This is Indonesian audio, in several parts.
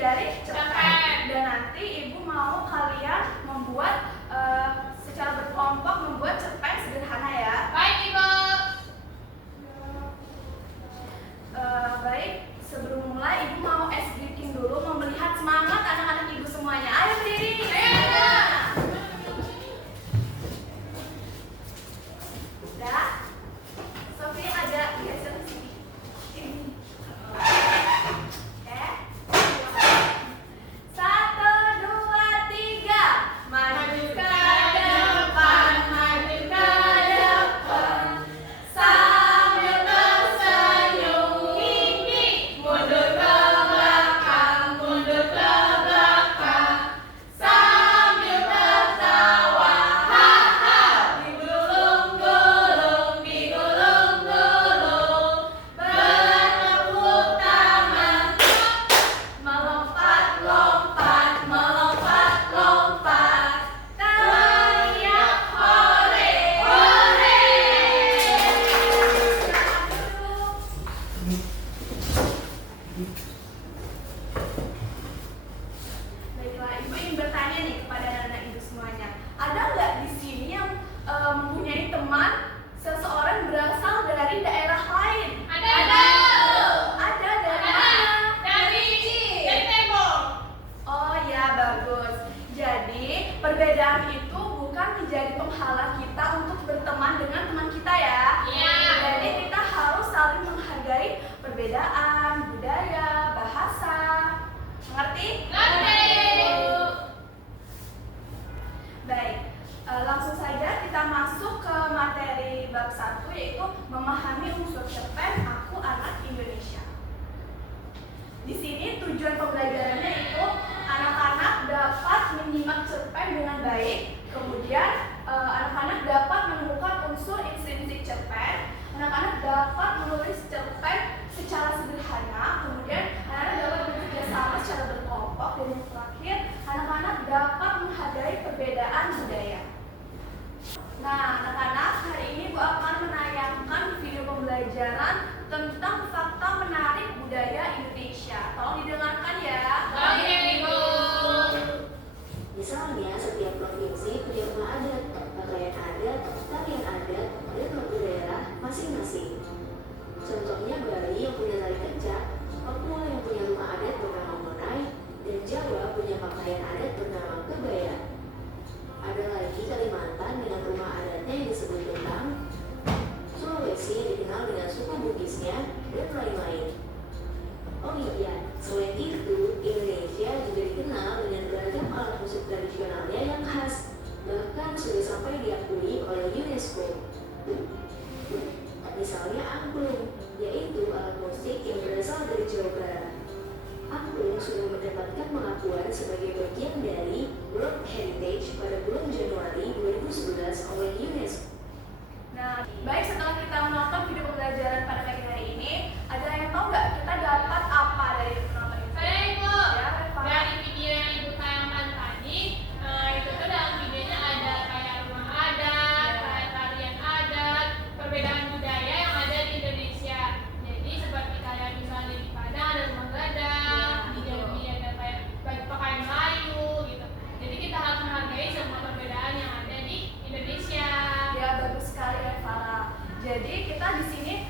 dari cerpen. Dan nanti ibu mau kalian membuat secara berkelompok membuat cerpen sederhana ya. Baik ibu. Baik, sebelum mulai ibu mau ice breaking dulu, mau melihat semangat anak-anak ibu semuanya. Ayo berdiri. Ayo. Udah. Sofi ada geser ke sini. Ini. Oke. 1, 2, 3. Maju ke depan, maju ke depan. Sambil tersenyum gigi, mundur ke belakang, mundur ke belakang. Sambil tertawa, haha, digulung-gulung, digulung-gulung. Bertepuk tangan, melompat-lompat, melompat-lompat. Teriak hore, hore. Baiklah, ibu ingin bertanya nih kepada anak-anak ibu semuanya. Ada nggak di sini yang mempunyai teman seseorang berasal dari daerah lain? Ada. Ada dari mana? Dari Tembok. Oh ya, bagus. Jadi perbedaan itu bukan menjadi penghalang kita untuk berteman dengan teman kita ya. Iya. Jadi kita harus saling menghargai perbedaan budaya, bahasa. Mengerti? Ngerti. Baik, langsung saja kita masuk ke materi bab 1, yaitu memahami unsur cerpen Aku Anak Indonesia. Di sini tujuan pembelajarannya itu anak-anak dapat menyimak cerpen dengan baik, kemudian anak-anak dapat menemukan unsur intrinsik cerpen, anak-anak dapat menulis cerpen secara sederhana, kemudian anak-anak dapat bekerja sama secara berkelompok, dan yang terakhir anak-anak dapat menghargai perbedaan budaya. Nah, anak-anak, hari ini Bu akan menayangkan video pembelajaran tentang fakta menarik budaya Indonesia. Tolong didengarkan ya. Oke ibu. Misalnya, setiap provinsi punya rumah adat, pakaian adat, tarian adat, dan lagu daerah masing-masing. Contohnya Bali yang punya tari kecak, Papua yang punya rumah adat bernama Monai, dan Jawa punya pakaian adat bernama kebaya. Ada lagi Kalimantan dengan rumah adatnya yang disebut Bentang, Sulawesi dikenal dengan suku Bugisnya, dan lain-lain. Oh iya, selain itu, Indonesia juga dikenal dengan beragam alat musik tradisionalnya yang khas, bahkan sudah sampai diakui oleh UNESCO. Misalnya angklung, yaitu alat musik yang berasal dari Jawa Barat. Angklung sudah mendapatkan pengakuan sebagai bagian dari World Heritage pada bulan Januari 2011 oleh UNESCO. Nah, baik, setelah kita menonton video pembelajaran pada pagi hari ini, ada yang tahu nggak kita dapat apa dari penonton itu? Saya ibu. Ya, Reva. Dari video yang ibu tayangkan tadi, itu tuh dalam videonya ada kayak rumah adat, kayak tarian adat, perbedaan budaya yang ada di Indonesia. Jadi seperti kayak misalnya di Padang ada rumah gadang, di Jambi ada kayak baju pakaian Melayu gitu. Jadi kita harus menghargai semua perbedaan yang ada di Indonesia. Ya, bagus sekali ya, Farah. Jadi kita di sini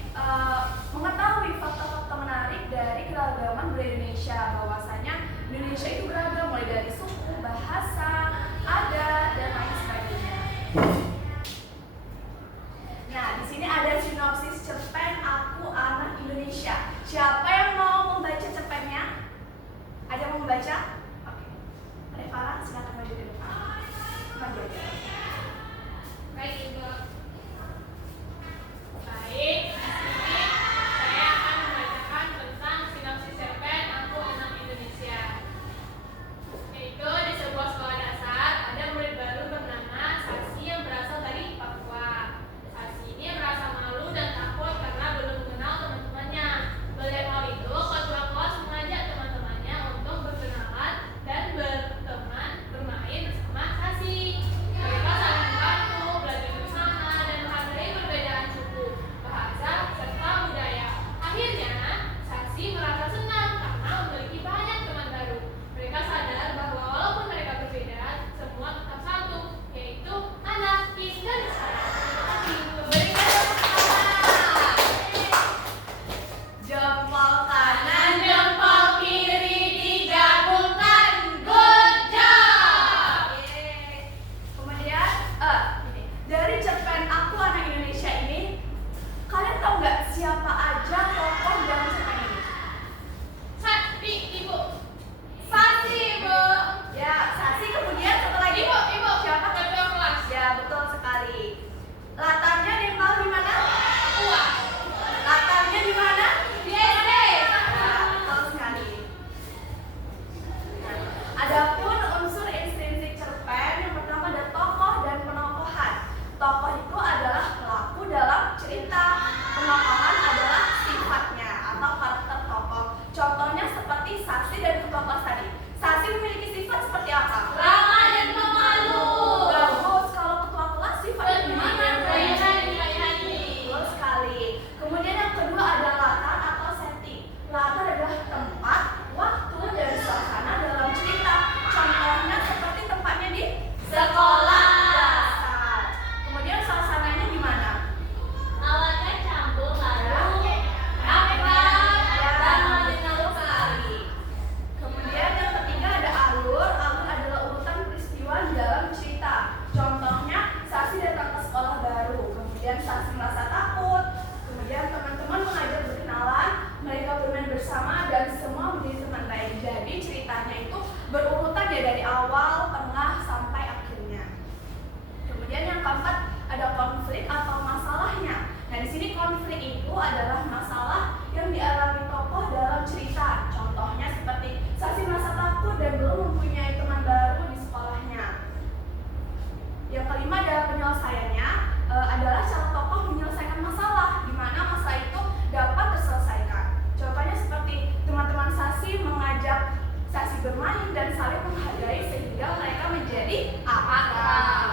asik bermain dan saling menghargai sehingga mereka menjadi akrab.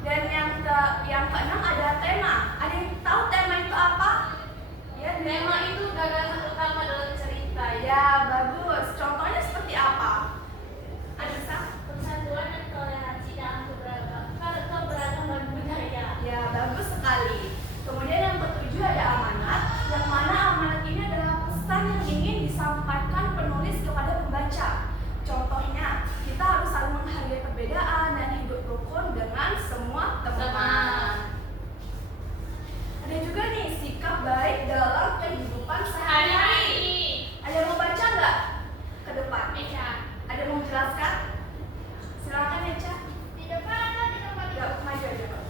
Dan yang keenam ada tema. Ada yang tahu tema itu apa? Ya, Tema itu gagasan utama dalam cerita. ya bagus. Contohnya seperti apa? Anissa? Persatuan dan toleransi dalam keberagaman budaya. Ya, bagus sekali. Kemudian yang ketujuh ada amanat, yang mana amanat ini adalah pesan yang ingin disampaikan penulis kepada pembaca. Contohnya, kita harus saling menghargai perbedaan dan hidup rukun dengan semua teman. Ada juga nih sikap baik dalam kehidupan sehari-hari. Ada yang mau baca nggak ke depan? Ada yang mau menjelaskan? Silakan Eca. Di depan atau di tempat Ya, maju aja Pak.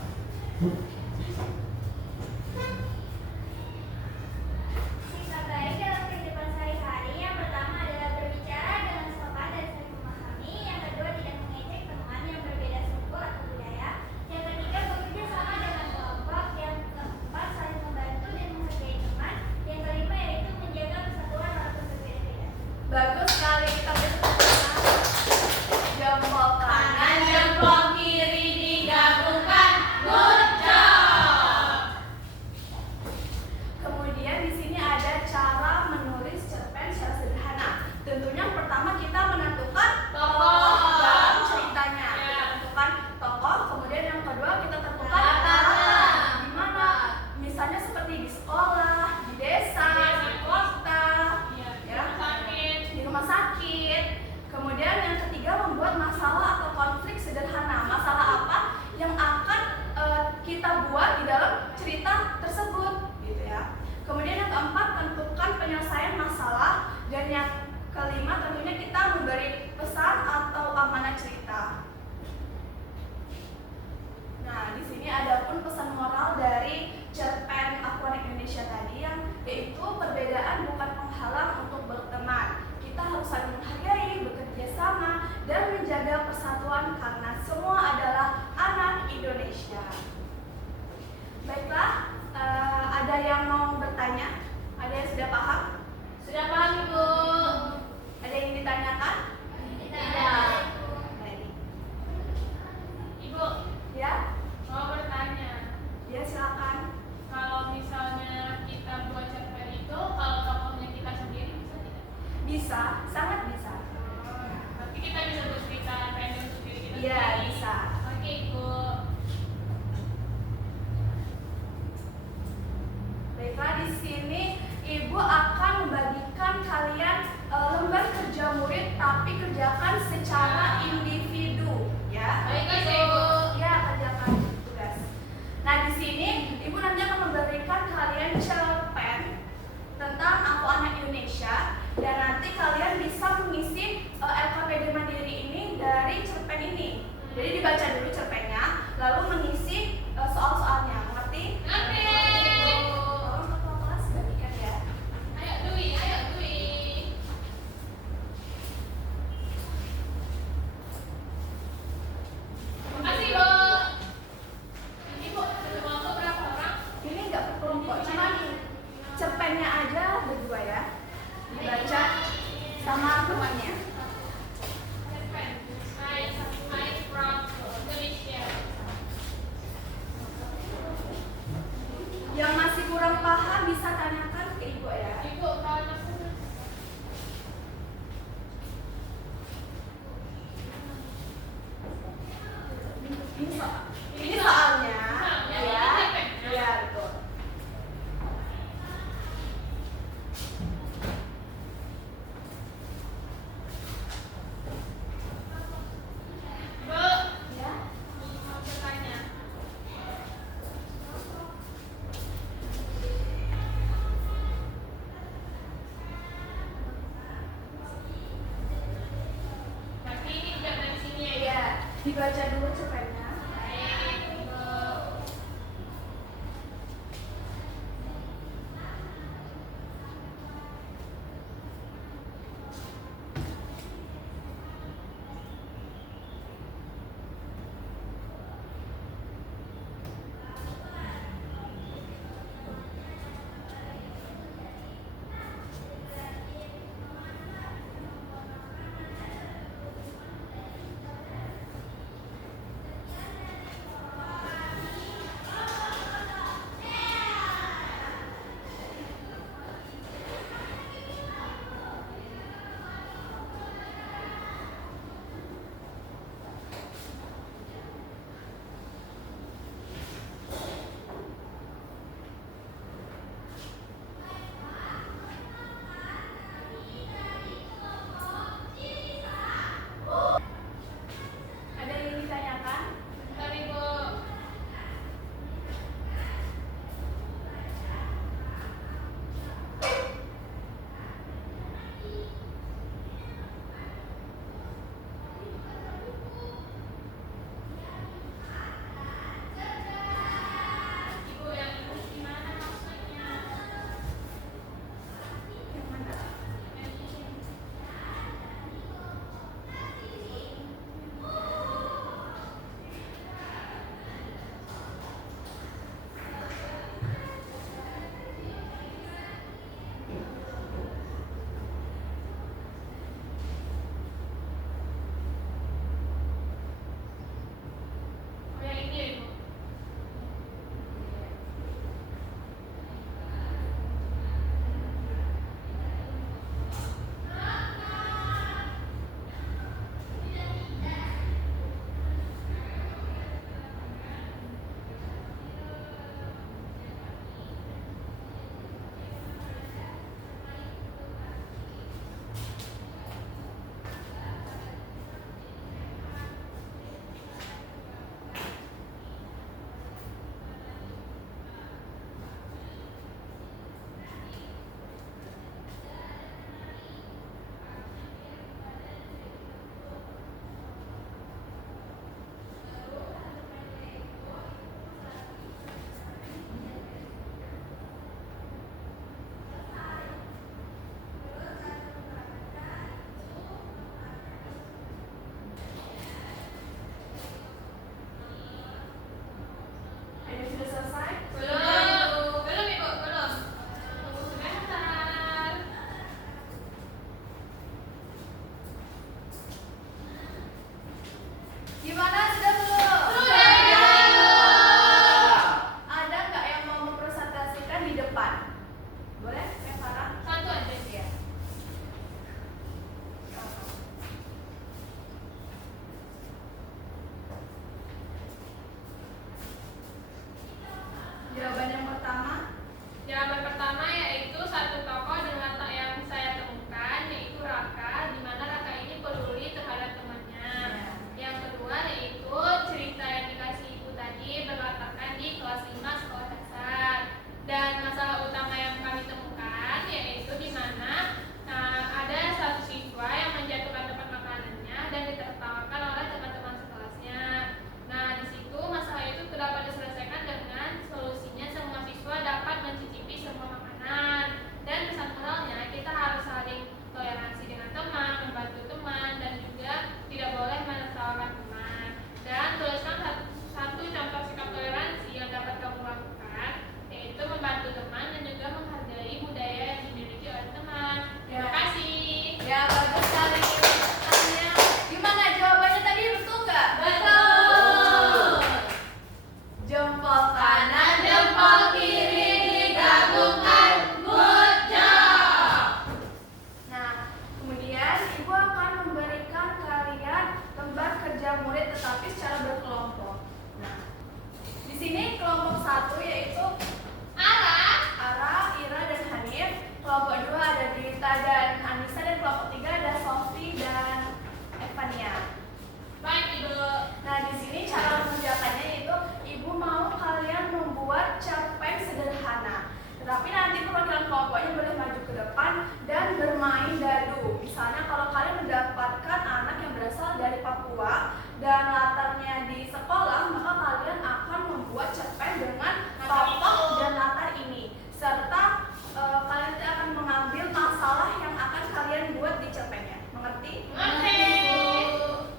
Sikap baik dalam kehidupan sehari-hari. Yang pertama adalah berbicara dengan sopan dan saling memahami. Yang kedua tidak mengejek teman yang berbeda suku atau budaya. Yang ketiga bekerja sama dengan kelompok. Yang keempat saling membantu dan menghargai teman. Yang kelima yaitu menjaga persatuan walaupun berbeda-beda. Bagus sekali, kita bersama. Jempol kanan, jempol kiri digabungkan. Good job. Kemudian di sini ada cara menulis cerpen secara sederhana. Tentunya yang pertama kita menentukan Tokoh. dalam ceritanya. Ya. Kita tentukan tokoh. Kemudian yang kedua kita tentukan Latarnya. di mana. Misalnya seperti di sekolah, di desa, di kota, ya, di rumah sakit. Kemudian yang ketiga membuat masalah atau konflik sederhana. Masalah apa yang akan kita buat di dalam cerita tersebut, gitu ya. Kemudian yang keempat tentukan penyelesaian masalah dan yang kelima tentunya kita memberi pesan atau amanat cerita. Nah, di sini ada pun pesan moral dari cerpen Akuarik Indonesia tadi yaitu perbedaan bukan penghalang untuk berteman. Kita harus saling menghargai, bekerja sama, dan menjaga persatuan karena semua adalah anak Indonesia. Baiklah, ada yang mau bertanya? Ada yang sudah paham? Sudah paham, Ibu? Ada yang ditanyakan? Tidak. Baik. Ibu, Ya, mau bertanya. ya silakan. Kalau misalnya kita buat cerpen itu, kalau tokohnya kita sendiri bisa tidak? Bisa, sangat bisa. Berarti kita bisa bercerita pendek untuk diri kita Iya, sendiri. bisa. Oke, Ibu. Baiklah, di sini Ibu akan membagikan kalian lembar kerja murid, tapi kerjakan secara individu, ya. Baik, Ibu. Ya, kerjakan tugas. Nah, di sini Ibu nanti akan memberikan kalian cerpen tentang Aku Anak Indonesia, dan nanti kalian bisa mengisi LKPD Mandiri ini dari cerpen ini. Jadi dibaca dulu cerpennya, lalu mengisi soal-soalnya. Ngerti? Ngerti. Tolong ketua kelas bagikan ya. Ayo, Dwi. Ayo, Dwi. Makasih, Bu. Ibu, kelompok berapa orang? Ini nggak per kelompok, cuman cerpennya aja berdua ya. Dibaca sama temannya. Cerpen. Hai from Indonesia. Yang masih kurang paham bisa tanyakan ke Ibu ya. Ibu, kalau masuk Ini soalnya, Soalnya, ya. ini cerpennya. Iya, betul. Bu, Ya. mau bertanya. Berarti ini juga dari sini ya? Iya, dibaca dulu cerpennya. Baik, Bu. bermain dadu. Misalnya kalau kalian mendapatkan anak yang berasal dari Papua dan latarnya di sekolah, maka kalian akan membuat cerpen dengan tokoh dan latar ini, serta kalian tidak akan mengambil masalah yang akan kalian buat di cerpennya. Mengerti? Oke.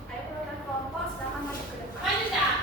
Ayo perwakilan kelompok silakan maju ke depan. Maju, Cak.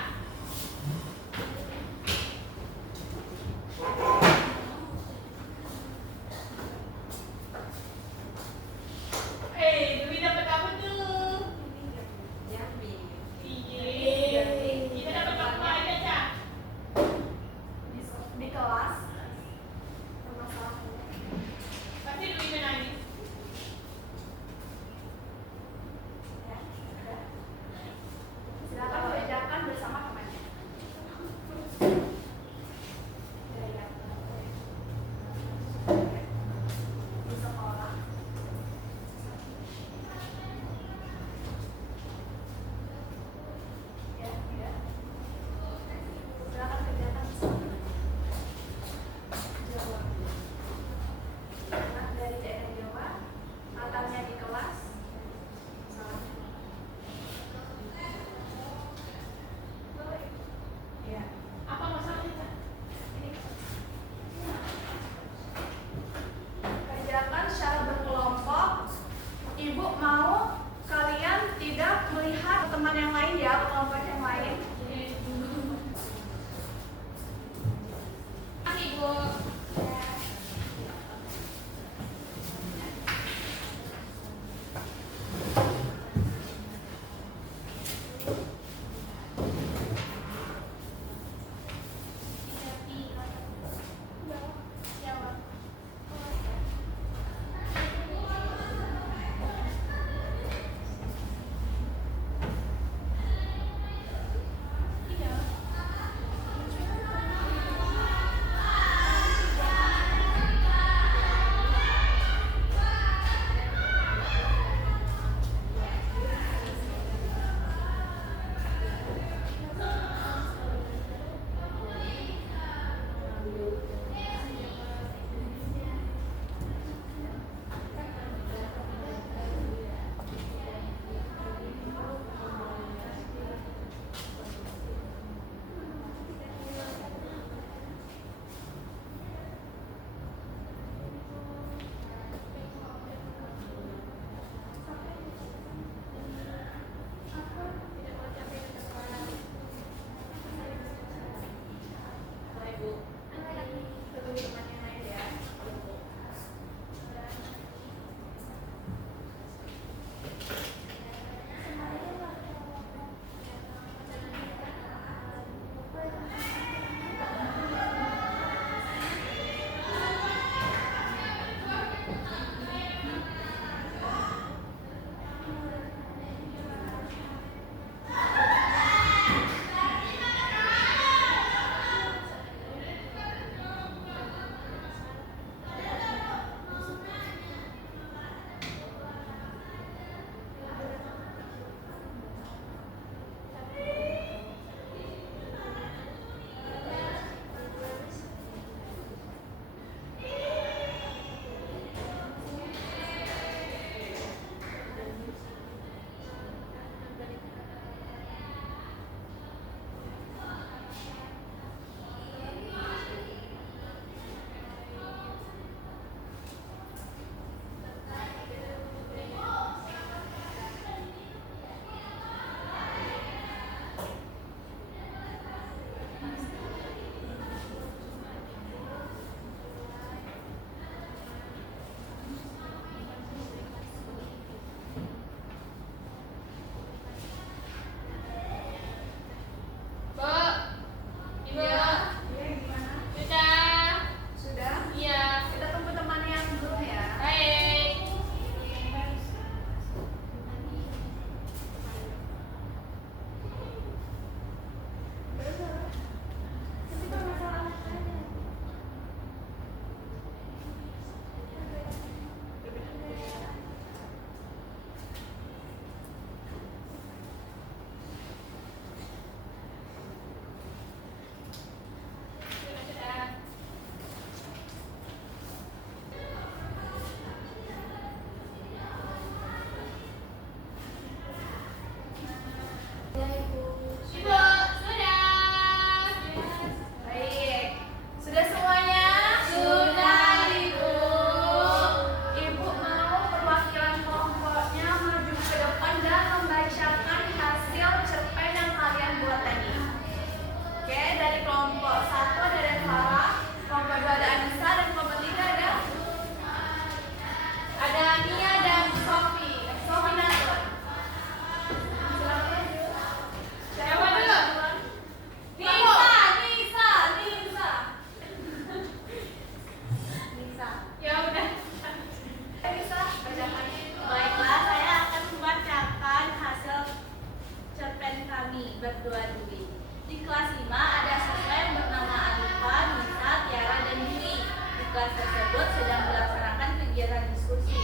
membacakannya itu. Baiklah, saya akan membacakan hasil cerpen kami berdua Dwi. Di kelas 5 ada siswa yang bernama Alifa, Nisa, Tiara, dan Dwi. Di kelas tersebut sedang melaksanakan kegiatan diskusi.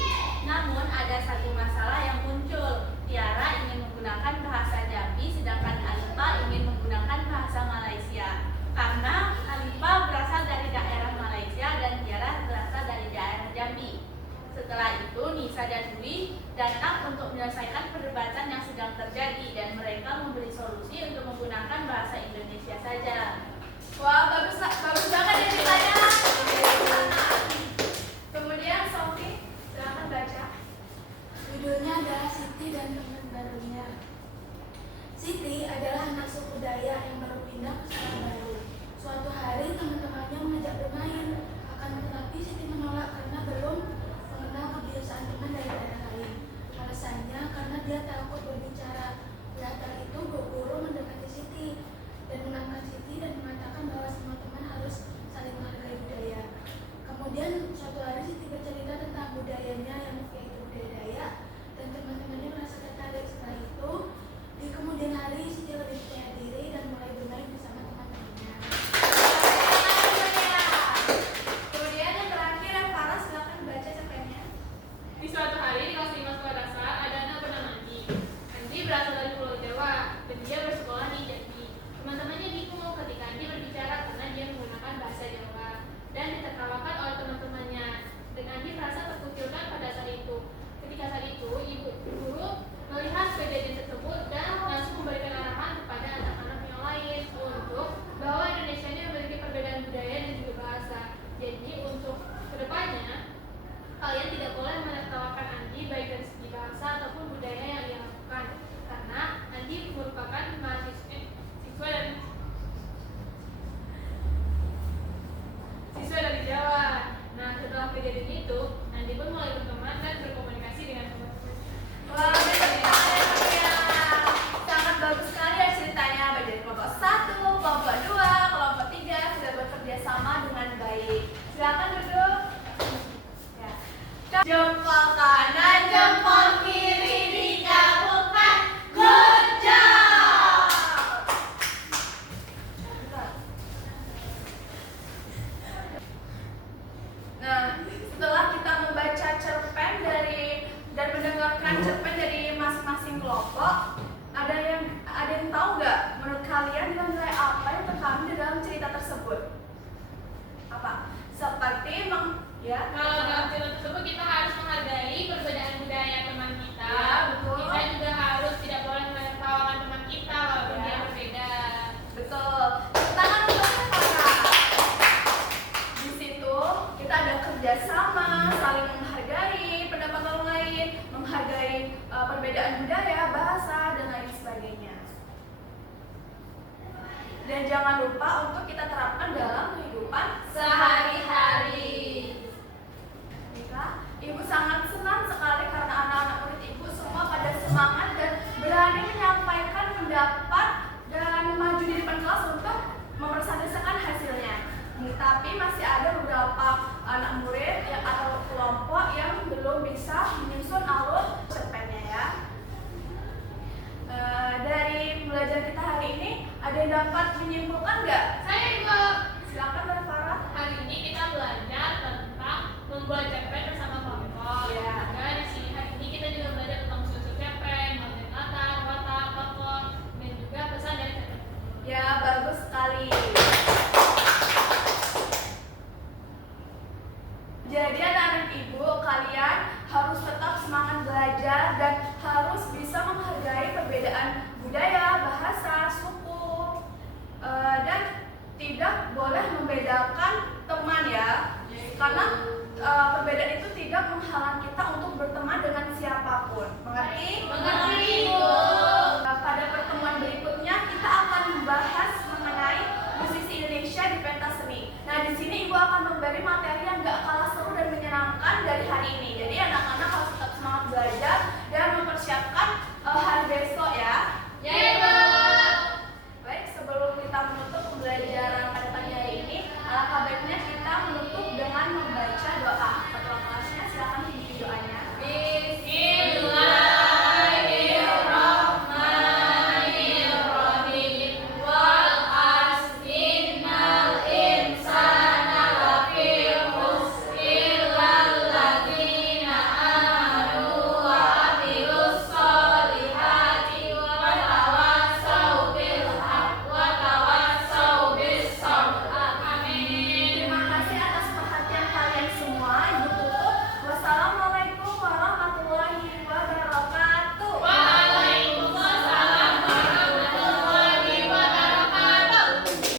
Namun ada satu masalah yang muncul. Tiara ingin menggunakan bahasa Jambi, sedangkan Alifa ingin menggunakan bahasa Malaysia. Karena Alifa berasal dari daerah Malaysia dan Tiara berasal dari daerah Jambi. Setelah itu, Nisa dan Dwi datang untuk menyelesaikan perdebatan yang sedang terjadi dan mereka memberi solusi untuk menggunakan bahasa Indonesia saja. Wah, bagus banget ya ceritanya. Kemudian Sofi, silakan baca. Judulnya adalah Siti dan teman barunya. Siti adalah anak suku Dayak yang baru pindah ke sekolah baru. Suatu hari teman-temannya mengajak bermain, akan tetapi Siti menolak karena belum mengenal kebiasaan teman dari daerah lain. Alasannya karena dia takut berbicara. Melihat hal itu, guru mendekati Siti dan mengangkat Siti dan mengatakan bahwa semua teman harus saling menghargai budaya. Kemudian suatu hari Siti bercerita tentang budayanya yang yaitu budaya Dayak dan teman-temannya merasa tertarik. Setelah itu, di kemudian hari Siti lebih percaya diri dan mulai bermain bersama teman-temannya. Kemudian yang terakhir, Farah, silakan baca cerpennya. Di suatu hari di kelas 5 sekolah dasar ada anak bernama Andi. Andi berasal dari Pulau Jawa dan dia bersekolah di Jambi. Teman-temannya bingung ketika Andi berbicara karena dia menggunakan bahasa Jawa dan ditertawakan oleh teman-temannya. Dan Andi merasa terkucilkan pada saat itu. Ketika saat itu, ibu guru melihat kejadian tersebut dan langsung memberikan arahan kepada anak-anak yang lain untuk bahwa Indonesia ini memiliki perbedaan budaya dan juga bahasa. Jadi untuk kedepannya kalian tidak boleh menertawakan Andi baik dari segi bahasa ataupun budaya yang ia lakukan karena Andi merupakan siswa dari Jawa. Nah, setelah kejadian itu, Andi pun mulai berteman dan berkomunikasi dengan teman-teman. Wah, ya. Sangat bagus sekali ya ceritanya. Baik dari kelompok 1, kelompok 2, kelompok 3 sudah bekerja sama dengan baik. Silakan duduk. Ya. Jempol kanan, jempol kiri digabungkan. Good job. Nah, setelah kita membaca cerpen dan mendengarkan cerpen dari masing-masing kelompok, ada yang tahu nggak menurut kalian nilai apa yang terkandung di dalam cerita tersebut? Apa? Seperti Kalau dalam cerita tersebut kita harus menghargai perbedaan budaya teman kita. Ya, betul. Kita juga harus tidak boleh menertawakan teman kita walaupun Ya. dia berbeda. Betul. Tangan untuk Farah. Di situ kita ada kerjasama, saling menghargai pendapat orang lain, menghargai perbedaan budaya, bahasa, dan lain sebagainya. Dan jangan lupa untuk kita terapkan dalam kehidupan sehari-hari. Baiklah, Ibu sangat senang sekali karena anak-anak murid Ibu semua pada semangat dan berani menyampaikan pendapat dan maju di depan kelas untuk mempresentasikan hasilnya. Tapi masih ada beberapa anak murid atau kelompok yang belum bisa menyusun alur cerpennya ya. Dari belajar kita hari ini, ada yang dapat menyimpulkan nggak? Saya juga Silakan Mbak Farah. hari ini kita belajar tentang membuat cerpen bersama kelompok. Ya. Dan di sini hari ini kita juga belajar tentang susun cerpen, bagian latar, watak, tokoh, dan juga pesan dari cerpen. Ya, bagus sekali. Jadi anak-anak Ibu, kalian harus tetap semangat belajar dan harus bisa menghargai perbedaan budaya, bahasa, suku, dan tidak boleh membedakan teman ya. Karena perbedaan itu tidak menghalang kita untuk berteman dengan siapapun. Mengerti? Mengerti, Ibu. Pada pertemuan berikutnya kita akan membahas mengenai musisi Indonesia di pentas seni. Nah, di sini Ibu akan memberi materi yang gak kalah seru dan menyenangkan dari hari ini. Jadi yang